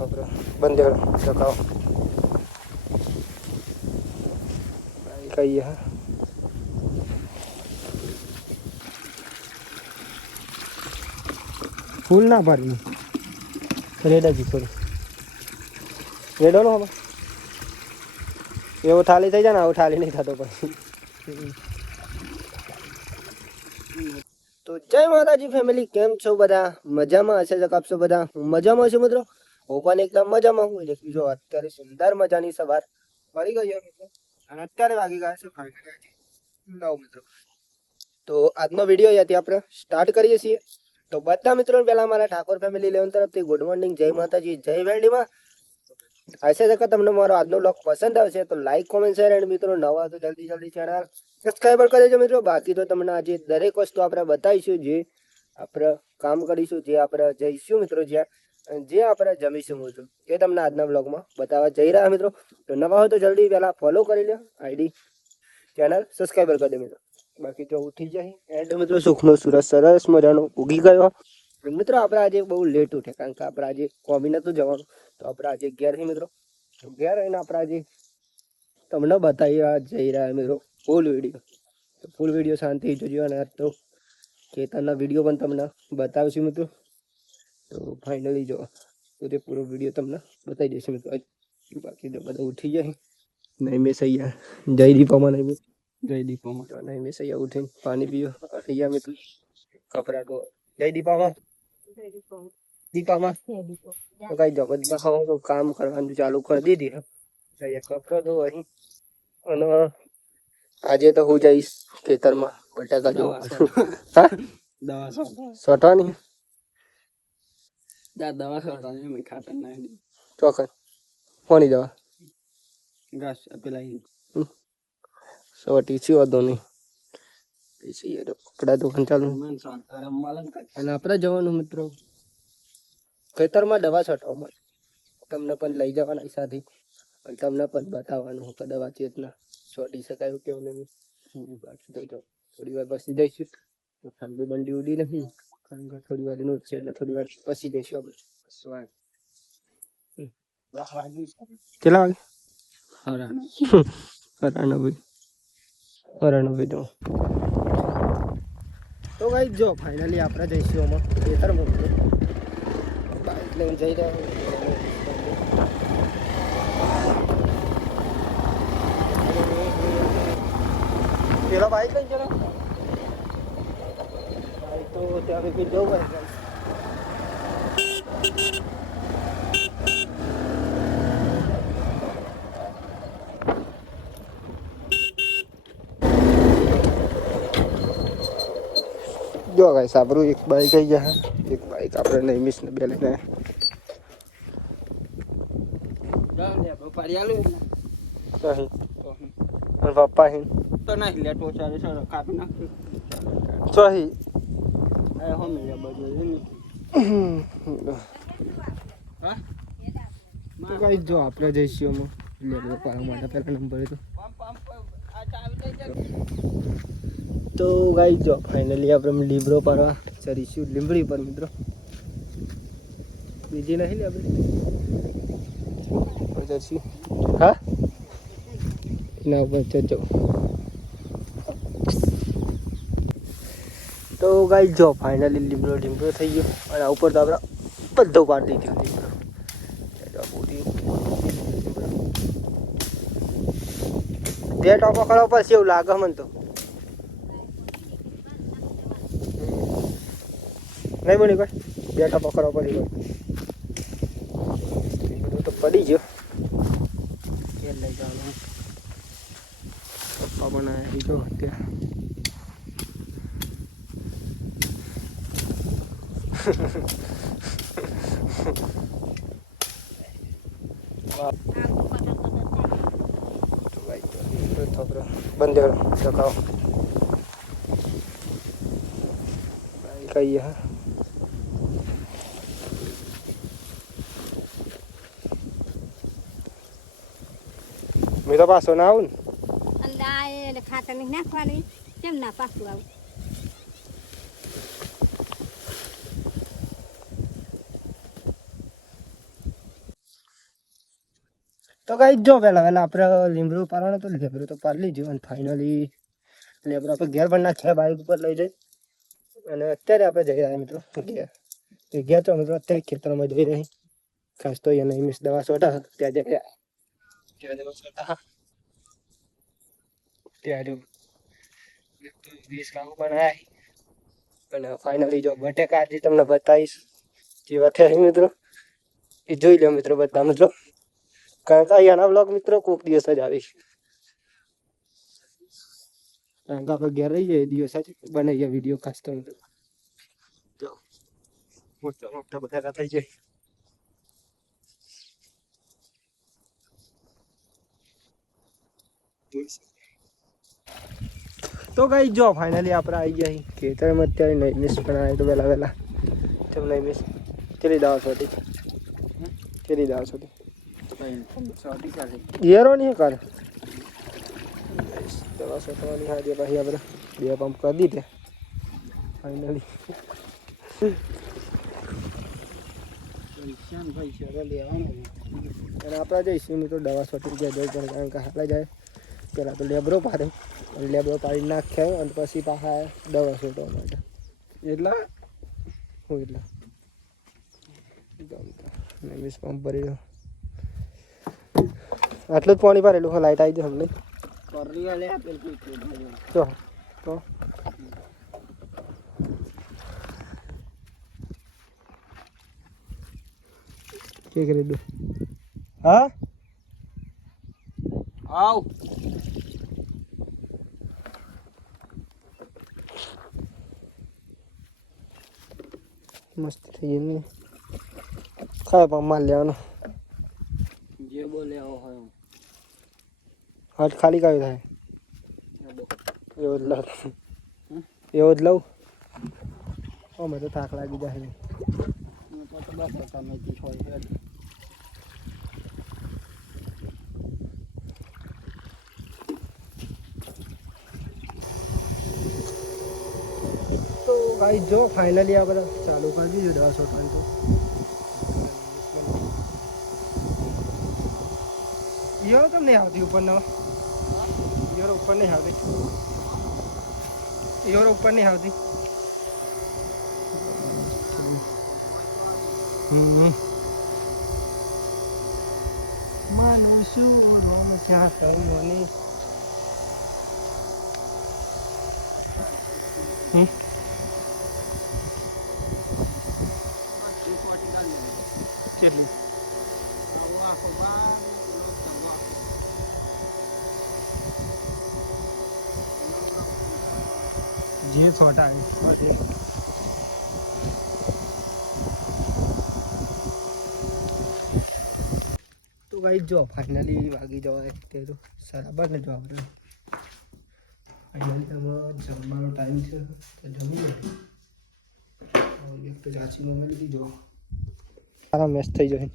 થોપરો બંધ ચકાવ કહીએ હા ફૂલ ના પાડી રેડા જી થોડી રેડો નો હવે એવો થાળી થઈ જાય ને આવું થાળી નહીં થતો પછી તો જય માતાજી ફેમિલી કેમ છો બધા મજામાં હશે તો આપશો બધા મજામાં છું મિત્રો હું પણ એકદમ મજામાં હું એટલે જો અત્યારે સુંદર મજાની સવાર પડી ગઈ છે મિત્રો અને અત્યારે વાગી ગયા છે 9 મિત્રો તો આજનો વિડીયો અહીંયાથી આપણે સ્ટાર્ટ કરીએ છીએ તો બધા મિત્રો પહેલા મારા ઠાકોર ફેમિલી 11 તરફથી ગુડ મોર્નિંગ જય માતાજી જય વેરડીમાં આશા છે કે તમને મારો આજનો બ્લોગ પસંદ આવશે તો લાઈક કોમેન્ટ શેર એન્ડ મિત્રો નવા તો જલ્દી ચેનલ સબસ્ક્રાઇબર કરી દેજો મિત્રો બાકી તો તમને આજે દરેક વસ્તુ આપણે બતાવીશું જે આપણે કામ કરીશું જે આપણે જઈશું મિત્રો જ્યાં જે આપણે જમીશું મિત્રો એ તમને આજના બ્લોગમાં બતાવવા જઈ રહ્યા મિત્રો તો નવા હોય તો જલ્દી પહેલા ફોલો કરી લો આઈડી ચેનલ સબસ્ક્રાઇબર કરી દો મિત્રો બાકી તો ઉઠી જાય એન્ડ મિત્રો સુખનો સૂરજ સરસ મજાનો ઉગી ગયો મિત્રો આપણે આજે બહુ લેટ ઉઠે કારણ કે આપણે આજે કોમી નતું જવાનું તો આપણે આજે ઘેર છે મિત્રો ઘેર રહીને આપણે આજે તમને બતાવી જઈ રહ્યા મિત્રો ફૂલ વિડીયો શાંતિ જોજો અને આજ તો ખેતરના વિડીયો પણ તમને બતાવીશું મિત્રો તો ફાઇનલી જો તો પૂરો વિડીયો તમને બતાવી દઈશું મિત્રો બાકી તો બધા ઉઠી જાય નહીં મેં સૈયા જય દીપામાં નહીં મેં સૈયા ઉઠીને પાણી પીઓ સૈયા મિત્રો કપડા તો જય દીપામાં દીપામાં તો કઈ જબરદસ્ત તો કામ કરવાનું ચાલુ કરી દીધી કપડા તો અહીં અને આજે તો હું જઈશ ખેતરમાં બટાકા જો દવા સોટવાની દવા સોટાની મેં ખાતર નાખી ચોક્કસ કોની દવા ઘાસ પેલા સોટી છે વાંધો નહીં કપડા દુકાન ચાલુ અને આપણે જવાનું મિત્રો ખેતરમાં દવા છોટવા તમને પણ લઈ જવાના સાથે તમને પણ બતાવવાનું કે દવા ચેતના છોટી શકાય કેવું નહીં બાકી તો થોડી વાર પછી જઈશું તો ઠંડી બંડી ઉડી નહીં કારણ કે થોડી વાર એનું છે એટલે થોડી વાર પછી જઈશું આપણે કેટલા વાગે હરાણું તો ભાઈ જો ફાઇનલી આપણે જઈશું આમાં ખેતરમાં બાઇક લઈને જઈ રહ્યા પેલો બાઇક લઈને ચલો બાઇક તો ત્યાં જવું પડે જો ગાઈસ આપણું એક બાઈક આવી ગયા એક બાઈક આપણે નહીં મિસ ને બે લઈને પપ્પા હી તો નાખી લે ટોચારે સર કાપી નાખી સોહી હો મેં બધું હા તો ગાઈસ જો આપણે જઈશું લેબરો પાડવા માટે પહેલા નંબર તો ગાઈસ જો ફાઇનલી આપણે લીમડો પાડવા ચડીશું લીમડી પર મિત્રો બીજી નહીં લે આપણે ચડશું હા એના ઉપર ચડજો તો ગાઈસ જો ફાઇનલી લીમડો થઈ ગયો અને આ ઉપર તો આપણે બધો પાડી દીધો લીમડો બે ટોપો ખડો પછી એવું લાગે મને તો નહીં બની કોઈ બે ટોપો ખડો પડી ગયો બધું તો પડી ગયો એ લઈ જવાનું પપ્પા બનાવ્યા દીધો ત્યાં થોપરો બંધ ચકાવ કહીએ હા મેં તો પાછો ના આવું ને ખાતર નહીં નાખવાનું કેમ ના પાછું આવું તો ગાઈસ જો પહેલા આપણે લીમડું પાડવાનું તો લીમડું તો પાડી લીધું અને ફાઇનલી લીમડું આપણે ઘેર પણ નાખ્યા બાઇક ઉપર લઈ જઈ અને અત્યારે આપણે જઈ રહ્યા મિત્રો ઘેર તો મિત્રો અત્યારે ખેતરમાં જઈ રહી ખાસ તો એને ઇંગ્લિશ દવા છોટા ત્યાં જગ્યા ત્યારે 20 કામ પણ આય અને ફાઇનલી જો બટેકા આજે તમને બતાવીશ જેવા થયા મિત્રો એ જોઈ લો મિત્રો બધા મિત્રો કારણ કે અહીંયાના બ્લોગ મિત્રો કોઈક દિવસ જ આવીશ કારણ કે આપણે ઘેર રહી જઈએ દિવસ જ બનાવીએ વિડીયો ખાસ તો મિત્રો જો મોટા મોટા બટેકા થઈ જાય તો ગાઈસ જો ફાઇનલી આપણે આવી ગયા ખેતરમાં અત્યારે નહીં મિસ પણ આવે તો વહેલા તેમ નહીં મિસ કેટલી દાવા છોટી ઈયરો નહીં કર દવા છોટવાની હાજે પછી આપણે 2 પંપ કરી દીધે ફાઇનલી અને આપણે જઈશું મિત્રો દવા છોટી ગયા જઈ પણ કારણ કે હાલે જાય પેલા તો લેબરો પાડે લેબરો પાડી નાખ્યા અને પછી પાછા દવા છોટવા માટે એટલા હું એટલા વીસ પંપ ભરી દો આટલું જ પાણી ભરેલું લાઈટ આવી જાય હમણાં જો તો કે કરી દો હા આવ મસ્ત થઈ ગયું ને ખાય પણ માલ લેવાનો જે બોલે આવો હોય હાથ ખાલી કયું થાય એવો જ લઉં અમે તો થાક લાગી જાય તો ભાઈ જો ફાઇનલી આપણે ચાલુ કરી દીધું દવા છોટવાની તો ઈયરો તો નહીં આવતી ઉપરનો ઈયરો ઉપર નહીં આવતી માનું શું રોમ શ્યાં કર્મોની કેટલી જે છોટા તો ભાઈ જો ફાઇનલી વાગી જવાય તે તો બરાબર ને જો આપણે ફાઇનલી તમારો જમવાનો ટાઈમ છે તો જમી લે એક તો ચાચી મમ્મી લીધી જો સારા મેચ થઈ જાય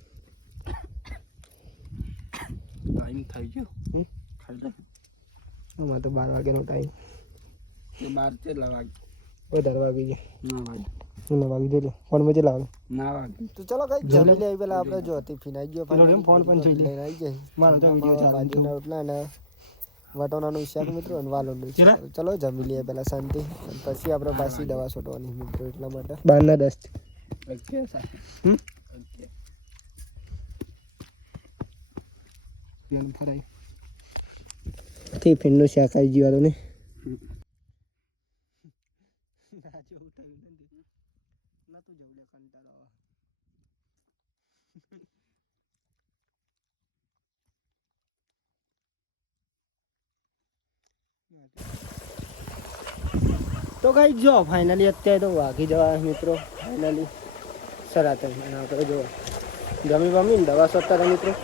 ટાઈમ થઈ ગયો ખાઈ લે અમારે તો 12 વાગ્યાનો ટાઈમ 12 કેટલા વાગે 18 વાગી ગયા ના વાગે ના વાગી દે ફોન માં ચલાવ ના વાગે તો ચલો કઈ જમી લે પેલા આપણે જો ટિફિન આવી ગયો ફોન પણ જોઈ લઈને આવી જાય મારો તો વિડિયો ચાલુ બાજુના રોટલા અને વટોનાનું શાક મિત્રો અને વાલોનું ચલો જમી લઈએ પેલા શાંતિ અને પછી આપણે પાછી દવા છોટવાની મિત્રો એટલા માટે 12:10 ફરાય ટિફિનનું શાક આવી ગયું ને તો કઈ જો ફાઇનલી અત્યારે તો વાગી જવા મિત્રો ફાઇનલી સરાતર આપણે જો જમી બમીને દવા શોધતા હતા મિત્રો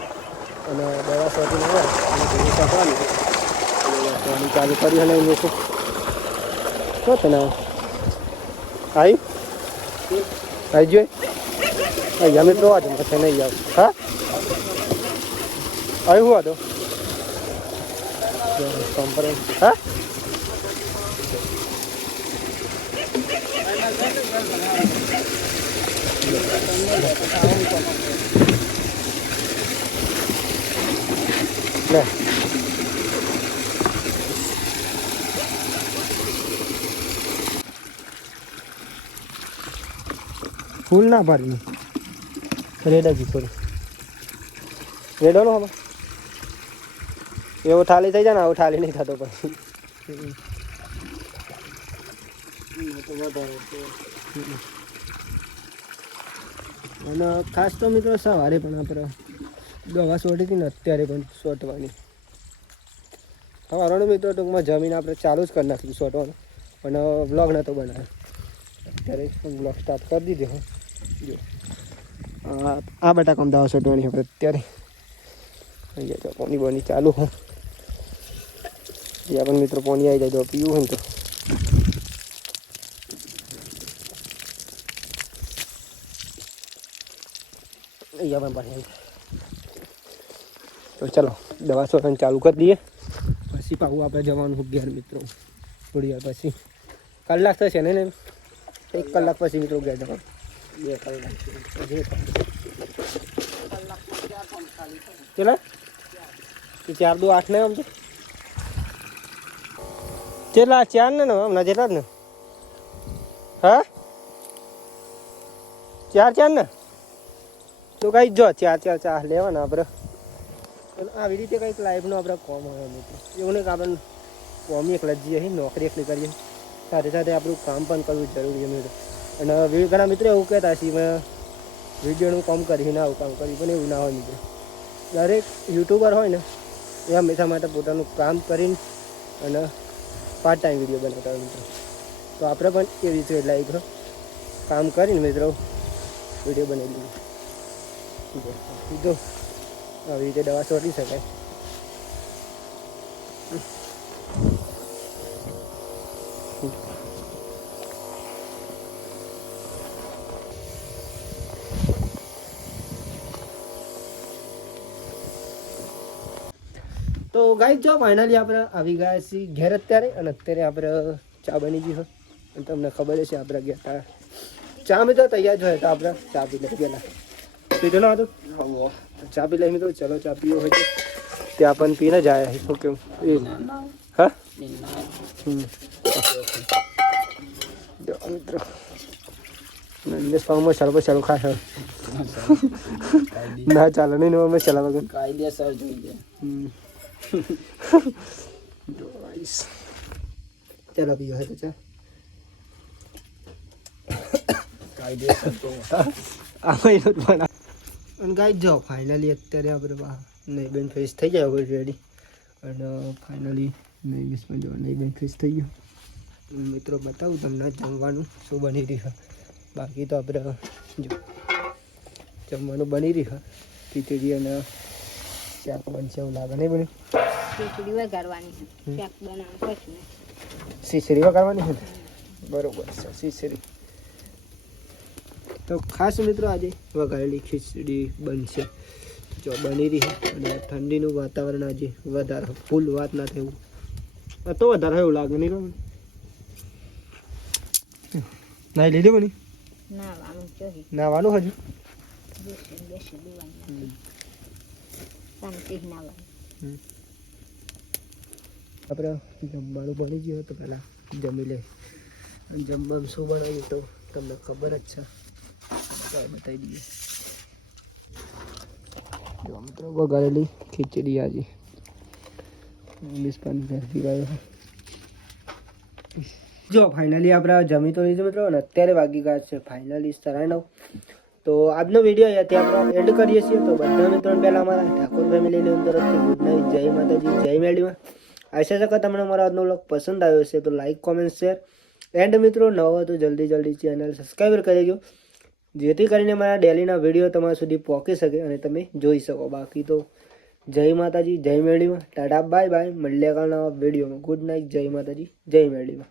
અને દવા શોધીને હોય અને ભેગું શકવાનું ચાલુ કરી અને લોકો શું છે ને આવી જોઈએ અહીંયા મિત્રો આજે ಮತ್ತೆ નહીં આવ હા આવી હું હતો કોમ્પરેન્સ હા લે ફૂલ ના પાડી રેડ જ થોડી રેડો નો હવે એવો થાળી થઈ જાય ને આવો થાળી નહીં થતો પછી તો વધારે અને ખાસ તો મિત્રો સવારે પણ આપણે દવા છોટી હતી ને અત્યારે પણ છોટવાની સવારનો મિત્રો ટૂંકમાં જમીન આપણે ચાલુ જ કરી નાખ્યું છોટવાનું પણ બ્લોગ નહોતો બનાવ્યો અત્યારે બ્લોગ સ્ટાર્ટ કરી દીધો હા જો આ બટાકામ દવા છોટવાની આપણે અત્યારે અહીંયા જો પોની બોની ચાલુ હું જ્યાં પણ મિત્રો પોની આવી જાય તો પીવું હોય ને તો અહીંયા પણ પાણી તો ચલો દવા છોડવાનું ચાલુ કરી દઈએ પછી પાછું આપણે જવાનું ઘેર મિત્રો થોડી વાર પછી કલાક થશે ને 1 કલાક પછી મિત્રો ઘેર જવાનું 2 કલાક કેટલા 4 દુ 8 ને આમ તો કેટલા 4 ને હમણાં જેટલા જ ને હા 4 ને તો કઈ જો 4 લેવાના આપણે આવી રીતે કંઈક લાઈફનું આપણે કોમ હોય મિત્રો એવું નહીં કે આપણે કોમી એકલા જઈએ નોકરી એકલી કરીએ સાથે સાથે આપણું કામ પણ કરવું જરૂરી છે મિત્રો અને ઘણા મિત્રો એવું કહેતા છીએ મેં વિડીયોનું કામ કરીને આવું કામ કર્યું પણ એવું ના હોય મિત્રો દરેક યુટ્યુબર હોય ને એ હંમેશા માટે પોતાનું કામ કરીને અને પાર્ટ ટાઈમ વિડીયો બનાવતા હોય મિત્રો તો આપણે પણ એવી રીતે લાઈફ કામ કરીને મિત્રો વિડીયો બનાવી લઈએ જો આવી રીતે દવા છોટી શકાય તો ગાઈસ જો ફાઇનલી આપણે આવી ગયા છીએ ઘેર અત્યારે અને અત્યારે આપણે ચા બની ગઈ હોય અને તમને ખબર છે આપણે ગયા ચા મિત્રો તૈયાર જ હોય તો આપણે ચા પી લઈ ગયેલા પીધો ન હતું ચા પી લઈ મિત્રો ચલો ચા પીવો હોય તો ત્યાં પણ પીને જાય શું કેવું હા મિત્રો ફોર્મમાં ચાલો ચાલુ ખાસ ના ચાલો નહીં અમે ચલા વગર કાયદેસર જોઈએ ચાલો પીવો હોય તો ચા કાયદેસર તો આમાં અને ગાઈ જાઓ ફાઇનલી અત્યારે આપણે નહીં બેન ફ્રેશ થઈ જાય હવે રેડી અને ફાઇનલી નહીં બેસમાં જવા નહીં બેન ફ્રેશ થઈ ગયું મિત્રો બતાવું તમને જમવાનું શું બની રહ્યું બાકી તો આપણે જો જમવાનું બની રહ્યું ખીચડી અને શાક બનશે એવું લાગે નહીં બની ખીચડી વઘારવાની શાક બનાવવાનું કશું નહીં ખીચડી વઘારવાની છે બરોબર છે ખીચડી તો ખાસ મિત્રો આજે વઘારેલી ખીચડી બનશે જો બની રહી અને ઠંડીનું વાતાવરણ આજે વધારે ફૂલ વાત ના થયું તો વધારે એવું લાગે નહીં બને નાઈ લીધી બની નાવાનું જોઈએ નાવાનું હજુ બેસી દેવાનું શાંતિ નાવાનું આપણે જમવાનું બની ગયું તો પહેલાં જમી લે જમવાનું શું બનાવ્યું તો તમને ખબર જ છે બતાવી દઈએ જો મિત્રો વઘારેલી ખીચડી આજે ઇંગ્લિશ પાણી ભરતી ગયો જો ફાઇનલી આપણે જમી તો લીધું મિત્રો અને અત્યારે વાગી ગયા છે ફાઇનલી 9:30 તો આજનો વિડીયો અહીંયા આપણે એન્ડ કરીએ છીએ તો બધા મિત્રો પહેલાં અમારા ઠાકોર ફેમિલીની તરફથી ગુડ નાઇટ જય માતાજી જય મેળીમાં આશા છે કે તમને મારો આજનો વ્લોગ પસંદ આવ્યો છે તો લાઈક કોમેન્ટ શેર એન્ડ મિત્રો નવો હોય તો જલ્દી ચેનલ સબસ્ક્રાઈબર કરી દેજો જેથી કરીને મારા ડેલીના વિડીયો તમારા સુધી પહોંચી શકે અને તમે જોઈ શકો બાકી તો જય માતાજી જય મેળીમાં ટાટા બાય બાય મળ્યા કાલના વિડીયોમાં ગુડ નાઇટ જય માતાજી જય મેળીમાં